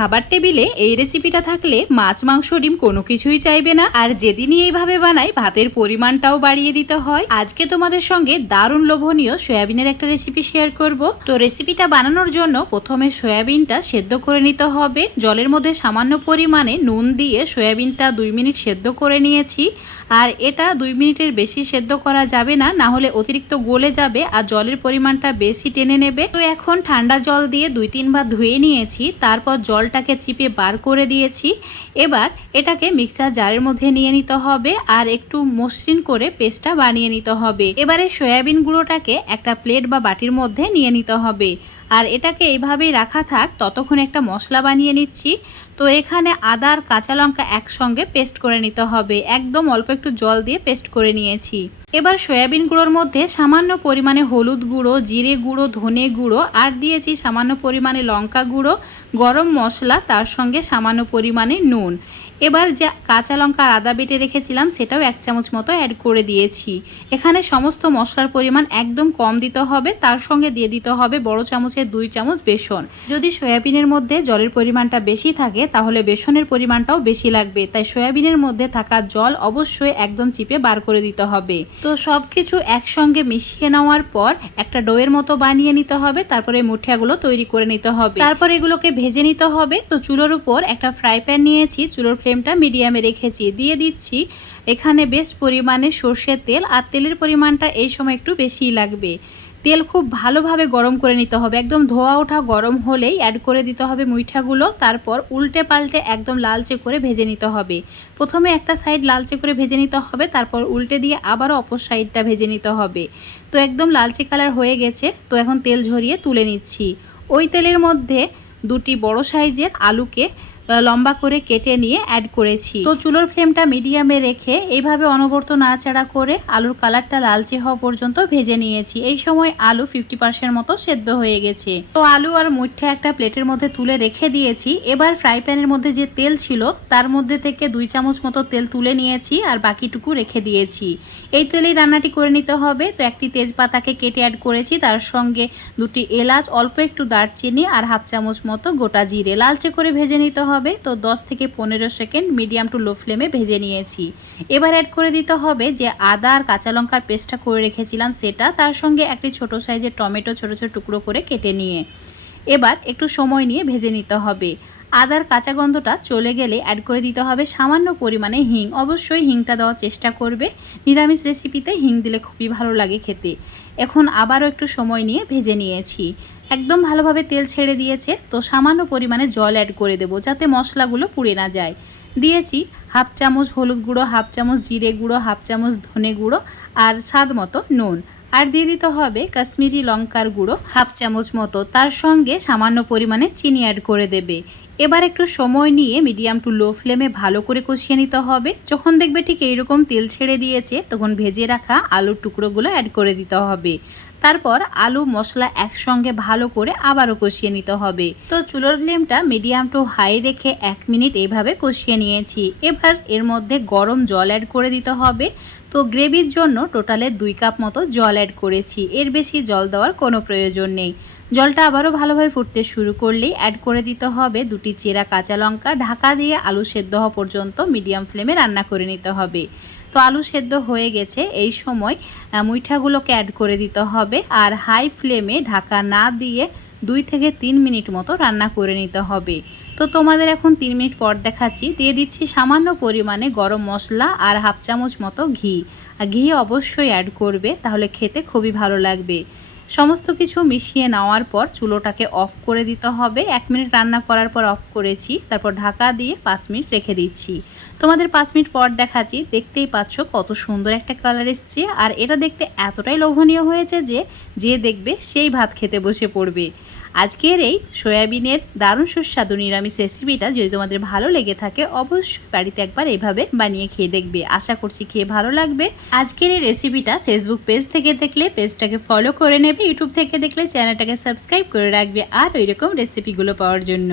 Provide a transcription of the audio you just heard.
খাবার টেবিলে এই রেসিপিটা থাকলে মাছ, মাংস, ডিম কোনো কিছুই চাইবে না। আর যেদিনই এইভাবে বানাই, ভাতের পরিমাণটাও বাড়িয়ে দিতে হয়। আজকে তোমাদের সঙ্গে দারুণ লোভনীয় সয়াবিনের একটা রেসিপি শেয়ার করব। তো রেসিপিটা বানানোর জন্য প্রথমে সয়াবিনটা সেদ্ধ করে নিতে হবে। জলের মধ্যে সামান্য পরিমাণে নুন দিয়ে সয়াবিনটা দুই মিনিট সেদ্ধ করে নিয়েছি। আর এটা দুই মিনিটের বেশি সেদ্ধ করা যাবে না না হলে অতিরিক্ত গলে যাবে আর জলের পরিমাণটা বেশি টেনে নেবে। তো এখন ঠান্ডা জল দিয়ে দুই, তিনবার ধুয়ে নিয়েছি। তারপর জলটাকে চিপে বার করে দিয়েছি। এবার এটাকে মিক্সার জারের মধ্যে নিয়ে নিতে হবে আর একটু মসৃণ করে পেস্টটা বানিয়ে নিতে হবে। এবারে সয়াবিন গুঁড়োটাকে একটা প্লেট বা বাটির মধ্যে নিয়ে নিতে হবে। আর এটাকে এইভাবেই রাখা থাক, ততক্ষণ একটা মশলা বানিয়ে নিচ্ছি। তো এখানে আদা আর কাঁচা লঙ্কা একসঙ্গে পেস্ট করে নিতে হবে। একদম অল্প একটু জল দিয়ে পেস্ট করে নিয়েছি। এবার সয়াবিন গুঁড়োর মধ্যে সামান্য পরিমাণে হলুদ গুঁড়ো, জিরে গুঁড়ো, ধনে গুঁড়ো আর দিয়েছি সামান্য পরিমাণে লঙ্কা গুঁড়ো, গরম মশলা, তার সঙ্গে সামান্য পরিমাণে নুন। এবার যে কাঁচা লঙ্কা আর আদা বেটে রেখেছিলাম, সেটাও এক চামচ মতো অ্যাড করে দিয়েছি। এখানে সমস্ত মশলার পরিমাণ একদম কম দিতে হবে, তার সঙ্গে দিয়ে দিতে হবে বড় চামচের দুই চামচ বেসন। যদি সয়াবিনের মধ্যে জলের পরিমাণটা বেশি থাকে, তাহলে বেসনের পরিমাণটাও বেশি লাগবে। তাই সয়াবিনের মধ্যে থাকা জল অবশ্যই একদম চিপে বার করে দিতে হবে। তো সব কিছু একসঙ্গে মিশিয়ে নেওয়ার পর একটা ডোয়ের মতো বানিয়ে নিতে হবে। তারপরে মুঠিয়াগুলো তৈরি করে নিতে হবে। তারপর এগুলোকে ভেজে নিতে হবে। তো চুলোর উপর একটা ফ্রাই প্যান নিয়েছি। চুলোর ফ্লেমটা মিডিয়ামে রেখেছি। দিয়ে দিচ্ছি এখানে বেশ পরিমাণে সর্ষের তেল। আর তেলের পরিমাণটা এই সময় একটু বেশিই লাগবে। তেল খুব ভালোভাবে গরম করে নিতে হবে। একদম ধোয়া ওঠা গরম হলেই অ্যাড করে দিতে হবে মুইঠাগুলো তারপর উল্টে পাল্টে একদম লালচে করে ভেজে নিতে হবে। প্রথমে একটা সাইড লালচে করে ভেজে নিতে হবে, তারপর উল্টে দিয়ে আবারও অপর সাইডটা ভেজে নিতে হবে। তো একদম লালচে কালার হয়ে গেছে, তো এখন তেল ঝরিয়ে তুলে নিচ্ছি। ওই তেলের মধ্যে দুটি বড় সাইজের আলুকে লম্বা করে কেটে নিয়ে অ্যাড করেছি। তো চুলোর ফ্লেমটা মিডিয়ামে রেখে এইভাবে অনবর্ত নাড়াচাড়া করে আলুর কালারটা লালচে হওয়া পর্যন্ত ভেজে নিয়েছি। এই সময় আলু ফিফটি পার্সেন্ট মতো সেদ্ধ হয়ে গেছে। তো আলু আর মুঠে একটা প্লেটের মধ্যে তুলে রেখে দিয়েছি। এবার ফ্রাই প্যানের মধ্যে যে তেল ছিল, তার মধ্যে থেকে দুই চামচ মতো তেল তুলে নিয়েছি আর বাকিটুকু রেখে দিয়েছি। এই তেলেই রান্নাটি করে নিতে হবে। তো একটি তেজপাতাকে কেটে অ্যাড করেছি। তার সঙ্গে দুটি এলাচ, অল্প একটু দারচিনি আর হাফ চামচ মতো গোটা জিরে। লালচে করে ভেজে নিতে হবে। তো 10 থেকে পনেরো সেকেন্ড মিডিয়াম টু লো ফ্লেমে ভেজে নিয়েছি। এবার অ্যাড করে দিতে হবে যে আদা আর কাঁচা লঙ্কার পেস্টটা করে রেখেছিলাম সেটা, তার সঙ্গে একটি ছোট সাইজের টমেটো ছোট ছোট টুকরো করে কেটে নিয়ে। এবার একটু সময় নিয়ে ভেজে নিতে হবে। আদার কাঁচা গন্ধটা চলে গেলে অ্যাড করে দিতে হবে সামান্য পরিমাণে হিং। অবশ্যই হিংটা দেওয়ার চেষ্টা করবে। নিরামিষ রেসিপিতে হিং দিলে খুবই ভালো লাগে খেতে। এখন আবারও একটু সময় নিয়ে ভেজে নিয়েছি। একদম ভালোভাবে তেল ছেড়ে দিয়েছে, তো সামান্য পরিমাণে জল অ্যাড করে দেবো যাতে মশলাগুলো পুড়ে না যায়। দিয়েছি হাফ চামচ হলুদ গুঁড়ো, হাফ চামচ জিরে গুঁড়ো, হাফ চামচ ধনে গুঁড়ো আর স্বাদ মতো নুন। আর দিয়ে দিতে হবে কাশ্মীরি লঙ্কার গুঁড়ো, হাফ চামচ মতো। তার সঙ্গে সামান্য পরিমাণে চিনি অ্যাড করে দেবে। এবার একটু সময় নিয়ে মিডিয়াম টু লো ফ্লেমে ভালো করে কষিয়ে নিতে হবে। যখন দেখবে ঠিক এইরকম তেল ছেড়ে দিয়েছে, তখন ভেজে রাখা আলুর টুকরোগুলো অ্যাড করে দিতে হবে। তারপর আলু, মশলা একসঙ্গে ভালো করে আবারও কষিয়ে নিতে হবে। তো চুলোর ফ্লেমটা মিডিয়াম টু হাই রেখে এক মিনিট এইভাবে কষিয়ে নিয়েছি। এবার এর মধ্যে গরম জল অ্যাড করে দিতে হবে। তো গ্রেভির জন্য টোটালের দুই কাপ মতো জল অ্যাড করেছি। এর বেশি জল দেওয়ার কোনো প্রয়োজন নেই। জলটা আবারও ভালোভাবে ফুটতে শুরু করলেই অ্যাড করে দিতে হবে দুটি চেরা কাঁচা লঙ্কা, ঢাকা দিয়ে আলু সেদ্ধ হওয়া পর্যন্ত মিডিয়াম ফ্লেমে রান্না করে নিতে হবে। তো আলু সেদ্ধ হয়ে গেছে, এই সময় মুইঠাগুলোকে অ্যাড করে দিতে হবে আর হাই ফ্লেমে ঢাকা না দিয়ে দুই থেকে তিন মিনিট মতো রান্না করে নিতে হবে। তো তোমাদের এখন তিন মিনিট পর দেখাচ্ছি, দিয়ে দিচ্ছি সামান্য পরিমাণে গরম মশলা আর হাফ চামচ মতো ঘি। ঘি অবশ্যই অ্যাড করবে, তাহলে খেতে খুবই ভালো লাগবে। সমস্ত কিছু মিশিয়ে নেওয়ার পর চুলোটাকে অফ করে দিতে হবে। এক মিনিট রান্না করার পর অফ করেছি, তারপর ঢাকা দিয়ে পাঁচ মিনিট রেখে দিচ্ছি। তোমাদের পাঁচ মিনিট পর দেখাচ্ছি, দেখতেই পাচ্ছ কত সুন্দর একটা কালার এসছে। আর এটা দেখতে এতটাই লোভনীয় হয়েছে যে যে দেখবে সেই ভাত খেতে বসে পড়বে। আজকের এই সয়াবিনের দারুণ সুস্বাদু নিরামিষ রেসিপিটা যদি তোমাদের ভালো লেগে থাকে, অবশ্যই বাড়িতে একবার এইভাবে বানিয়ে খেয়ে দেখবে। আশা করছি খেয়ে ভালো লাগবে। আজকের এই রেসিপিটা ফেসবুক পেজ থেকে দেখলে পেজটাকে ফলো করে নেবে ইউটিউব থেকে দেখলে চ্যানেলটাকে সাবস্ক্রাইব করে রাখবে, আর ওইরকম রেসিপিগুলো পাওয়ার জন্য।